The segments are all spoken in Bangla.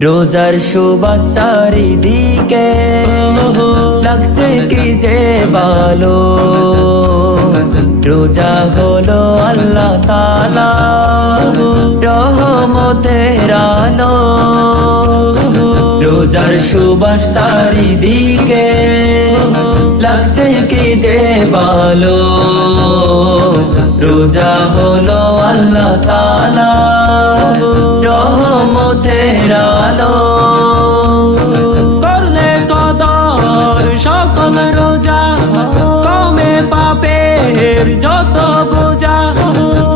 রোজার সুবাস চারিদিকে লাগছে কি যে ভালো? রোজা হলো আল্লাহ তালা রহমতের আলো। রোজার সুবাস চারিদিকে লাগছে কি যে ভালো? রোজা হলো আল্লাহ তালা রহমতের আলো। করলে কদর, সকল রোজা। কমে পাপের যত বোঝা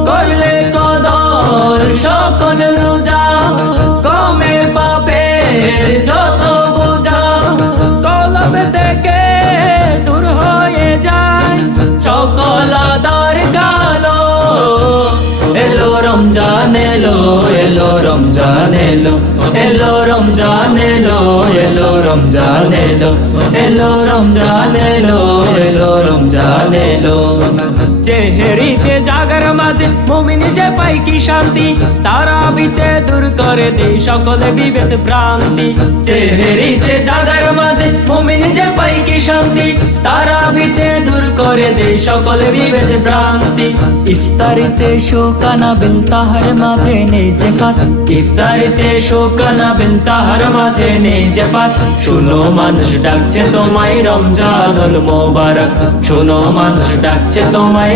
করলে কদর, সকল রোজা। কমে পাপের যত এলো রমজান এলো এলো রমজান এলো এলো রমজান এলো এলো রমজান এলো চেহারিতে জাগার মাঝে মুমিন যে পাই কি শান্তি? তারা বিতে দূর করে দে সকলে বিভেদ ভ্রান্তি। চেহারিতে জাগার মাঝে মুমিন যে পাই কি শান্তি? তারা বিতে দূর করে দে সকল বিভেদ ভ্রান্তি। ইফতারিতে শোকানা বিল তাহার মাঝে নেই যে ফাত ইফতারিতে শোকানা বিল তাহার মাঝে নেই যে ফাত শুনো মানুষ ডাকছে তোমায় রমজানুল মোবারক। শুনো মানুষ ডাকছে তোমায়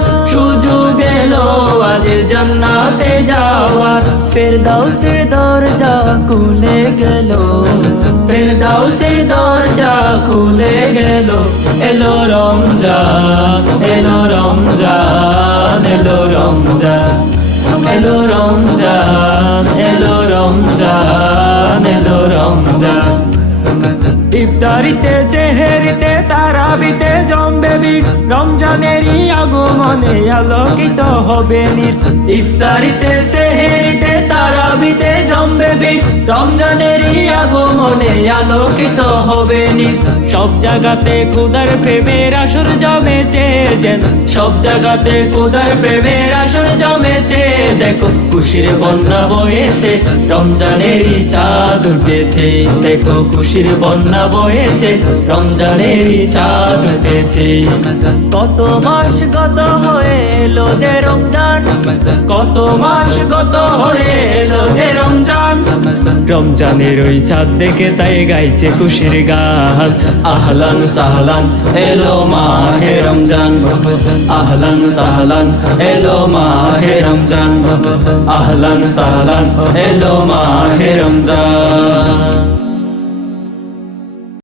জান্নাতে যাওয়ার ফেরদাউসের দরজা খুলে গেল। ফেরদাউসের দরজা খুলে গেল। এলো রমজান এলো রমজান এলো রমজান এলো রমজান এলো রমজান এলো রমজান। ইফতারিতে চেহারিতে, তারাবিতে জমবে বীর। রমজানেরই আগমনে আলোকিত হবে নির ইফতারিতে সেহেরিতে তারাবিতে জমবে বীর। রমজানেরই আগমনে আলোকিত হবে নি সব জায়গাতে খুদার প্রেমের আসর জমেছে যেন। সব জায়গাতে কোদার প্রেমের আসর জমেছে, দেখো, খুশির বন্যা বয়েছে। রমজানেরই চাঁদ উঠেছে দেখো খুশির বন্যা বয়েছে। রমজানের চাঁদ উঠেছে কত মাস গত হয়ে এলো যে রমজান। কত মাস গত হয়ে এলো যে রমজানের ওই চাঁদ দেখে তাই গাইছে খুশির গান। আহলান সাহলান, এলো মাহে রমজান। আহলান সাহলান, এলো মাহে রমজান। আহলান সাহলান, এলো মাহে রমজান।